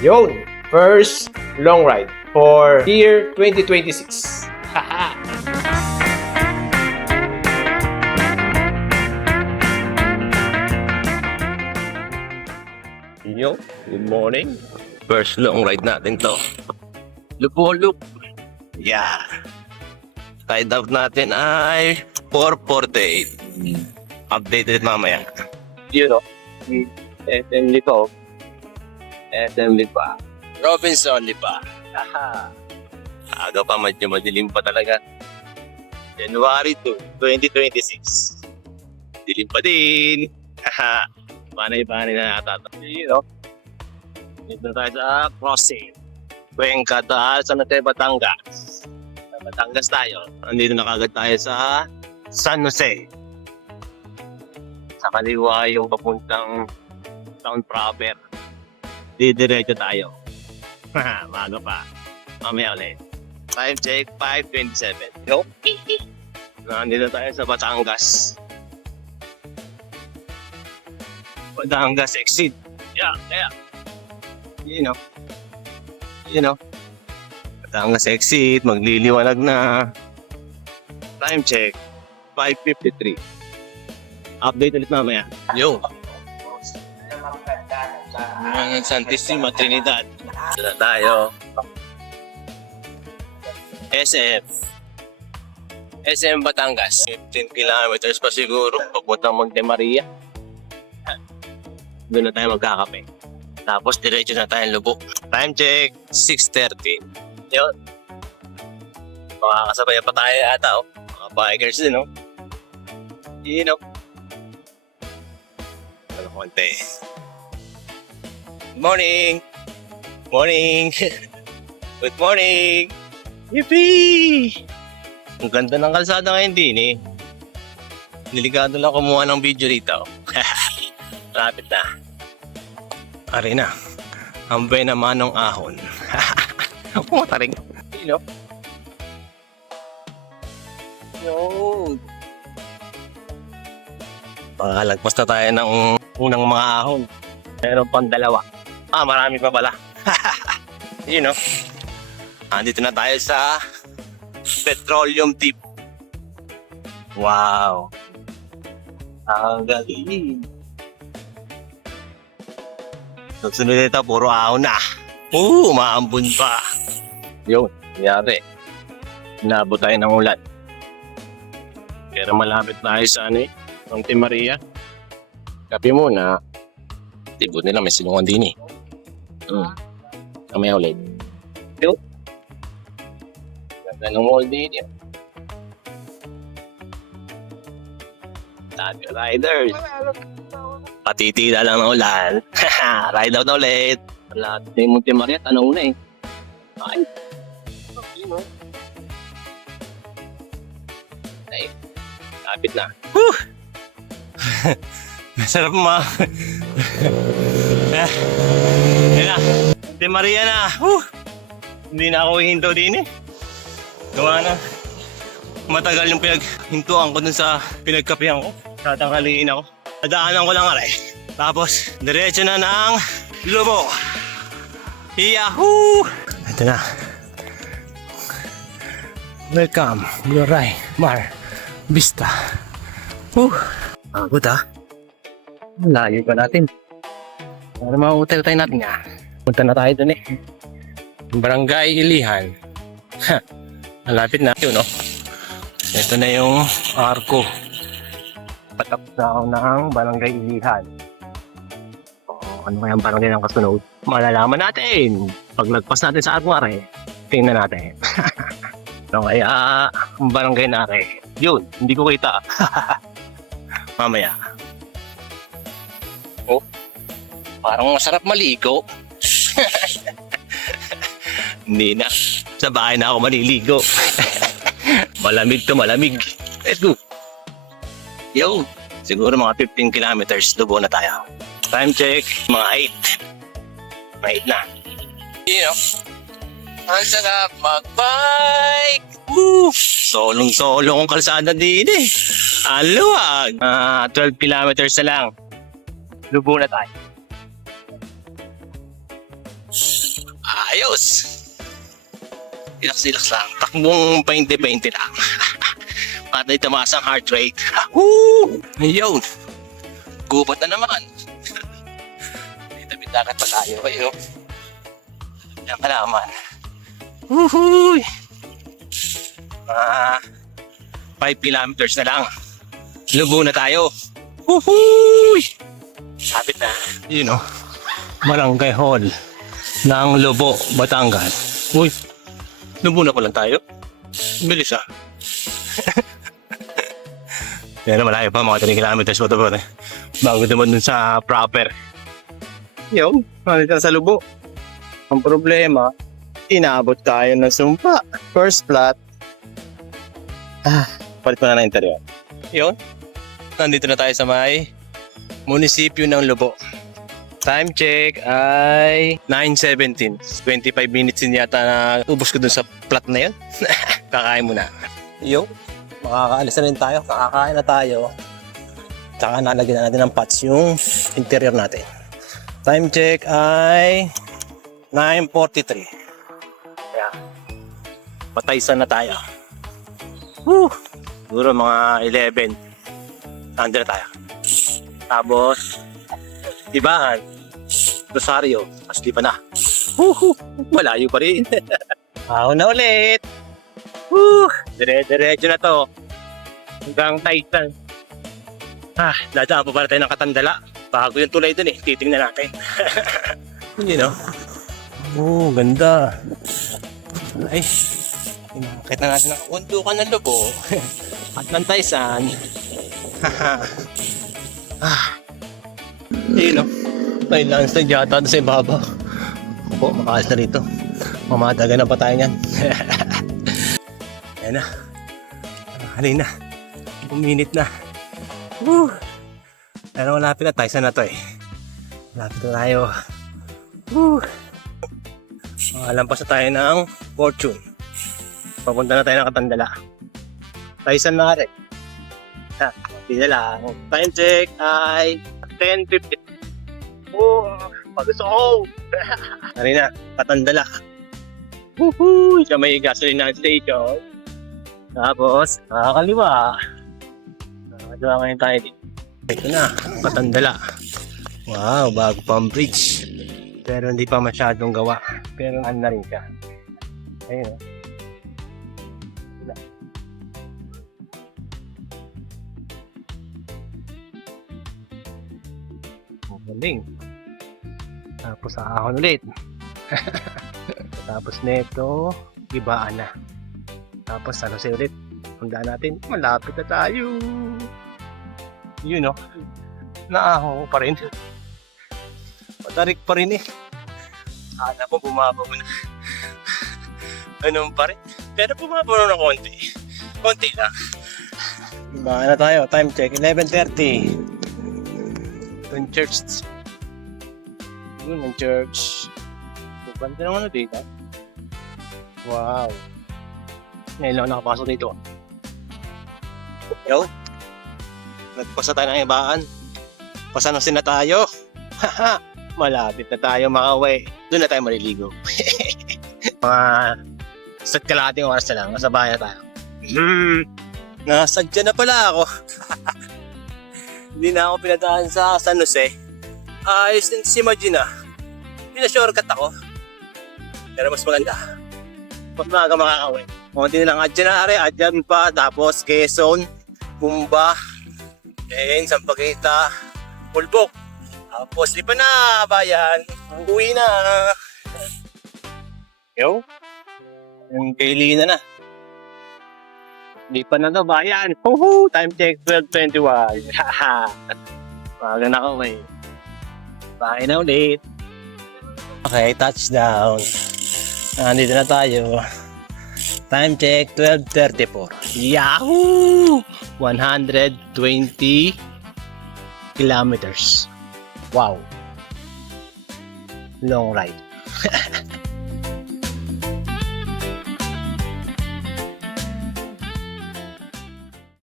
Yun, first long ride for year 2026. Haha! Yo, good morning. First long ride natin to. Lupolop. Yeah. Ride out natin ay 448. Updated mamaya. Yun o. SM Lipa. SM Lipa. Robinson Lipa. Haha. Aga pa, medyo madilim pa talaga. January 2, 2026. Dilim pa din. Haha. Panay-panay na natata. You know, dito tayo sa crossing. Cuenca tayo sa Batangas. Sa Batangas tayo. Andito na kagad tayo sa San Jose. Sa kaliwa yung papuntang town proper. Didiretso tayo. Maga pa. Mamaya ulit. Time check, 5:27. Yo. Nandito tayo sa Batangas. Batangas exit. Yeah. You know. Batangas exit, magliliwanag na. Time check, 5:53. Update ulit mamaya. Yo. Santissima Trinidad. Dito tayo. SM Batangas. 15 kilometers pa siguro. Papuntang Monte Maria. Doon na tayo magkakape. Tapos diretso na tayong Lubok. Time check, 6:30. Yun. Makakasabay pa tayo ata, oh. Mga bikers din, oh. You know. Ano konti. Good morning! Morning! Good morning! Yippee! Ang ganda ng kalsada ngayon din, eh. Delikado lang kumuha ng video dito. Rapid na. Ari na. Ambay na manong ahon. Mataring. You know? Yun. Pakalagpas na tayo ng unang mga ahon. Meron pang dalawa. Marami pa pala. You know? Andito na tayo sa petroleum tip. Wow. Ang galing. Sunod nito, puro ahon na. Umaambon pa. Yun, nangyari. Inabot tayo ng ulan. Pero malapit tayo sa Monte Maria. Kapi muna. Tibot nila, may silungan din eh. Kamaya ulit. Yun. Ganda ng mall din yun. Tabi riders. Patitila lang ng ulan. Ride out na ulit. Wala. Yung Monte Maria, tanong na eh. Ay. Ay. Kapit na. Whew! Masarap ma. Yan na. Monte Maria na. Whew! Hindi na ako hinto din eh. Gawa na. Matagal yung pinaghintuan ko dun sa pinagkapihan ko. Tatanghaliin ako. Nadaanan ko lang aray. Tapos, diretso na ng Lubok. Yahoo! Ito na. Welcome, Gloray, Mar, Vista. Good ah. Layo pa natin. Para ma-hotel tayo natin nga. Punta na tayo dun eh. Barangay Ilihan. Malapit na yun, no? Ito na yung arko. Patapos na ako ng Barangay Ilihan. Ano kaya ang barangay ng kasunod? Malalaman natin. Pag nagpas natin sa Arware, tingnan natin. Ano kaya ang barangay na are? Yun, hindi ko kita. Mamaya. Oh, parang masarap maligo. Hindi na. Sa bahay na ako maliligo. Malamig to malamig. Let's go. Yo, siguro mga 15 kilometers lubo na tayo. Time check, mga 8. Mga 8 na. You know, ang sarap mag-bike. Woo! Solong-solong ang kalsada din eh. Aluwag. 12 kilometers na lang. Lubo na tayo. Ayos! Relax lang. Takbong 20-20 lang. Para di tamaas ang heart rate. Woo! Ayun! Gubat na naman. Dagat pa tayo. Ayun. Yan ka naman. Woohoo! 5 kilometers na lang. Lubo na tayo. Woohoo! Sabit na. Yun o. Barangay Hall ng Lobo, Batangas. Uy, lubo na pa lang tayo. Bilis ah. Yan na, malayo pa, mga 3 kilometers pa ito. Bago naman dun sa proper. Yun, nandito na sa Lubo. Ang problema, inaabot tayo ng sumpa. First flat. Palit ko na interior. Yun, nandito na tayo sa may munisipyo ng Lubo. Time check ay 9:17. 25 minutes din yata na ubos ko dun sa flat na yun. Kakain muna. Yun, makakaalis na rin tayo. Kakakain na tayo. Tsaka nalagyan na natin ng pots yung interior natin. Time check ay 9:43. Kaya, pataysan na tayo. Woo! Siguro mga 11. Nandun na tayo. Tapos, Ibahan, Rosario, mas di pa na. Woohoo! Malayo pa rin. Ako na ulit. Woo! Dire-diretso na to. Hanggang Taysan. Dadaan pa para tayo ng Katandala. Bago yung tulay dun eh. Titingnan natin. Hindi no? Oh, ganda. Ay, inakit na natin ang undukan ng Lobo. At ng Taysan. Yun no? May landslide yata doon sa ibaba. Opo, makaalis na rito. Mamadaga na pa tayo yan. Ayan na. Halina. 1 minute na. Woo! Pero malapit na, Taysan na to eh. Malapit na tayo. Woo! Lampas na tayo ng Fortune. Papunta na tayo ng Katandala. Taysan na rin. Hindi na lang. Time check ay 10:50. Oh, pag-gusto ko. Hari na, Katandala. Woohoo! Siya may gasoline station. Tapos, nakakaliwa. Nakakaliwa ngayon tayo dito. Ito na, Katandala. Wow, bago pang bridge. Pero hindi pa masyadong gawa. Pero ano na rin siya. Ayun. Galing. Tapos ahon ulit. Tapos neto, ibaan na. Tapos ano siya ulit. Tandaan natin, malapit na tayo. Yun no. Naaho pa rin. Patarik pa rin eh. Akala ko bumabaw na. Ganun pa rin. Pero bumabaw na konti. Konti lang. Ibaan na tayo. Time check, 11:30. Yung church. Yun, yung church. Ganda naman na dito. Wow. Ngayon lang nakapasok dito. Yo. Nagpasa tayo ng ibaan. Pasanosin na tayo. Haha. Malapit na tayo makauwi. Doon na tayo maliligo. Mga isa't kalahating oras na lang. Nasa bahay na tayo. Nasadya na pala ako. Hindi na ako pinadaan sa San Jose. Ayos din si Magina. Pina-shortcut ako. Pero mas maganda. Mas maaga makakawin. Kunti na lang adyan na are. Adyan pa. Tapos Quezon, Bumba, Sampaguita, Pulbok. Tapos di pa na bayan. Uwi na. Yo. Yung kailina na. Di pa na to bayan. Woohoo! Time check 12:21. Haha. Maaga na ako eh. Bahay na ulit. Okay, touchdown. Nandito na tayo. Time check 12:34. Yahoo! 120 kilometers. Wow. Long ride.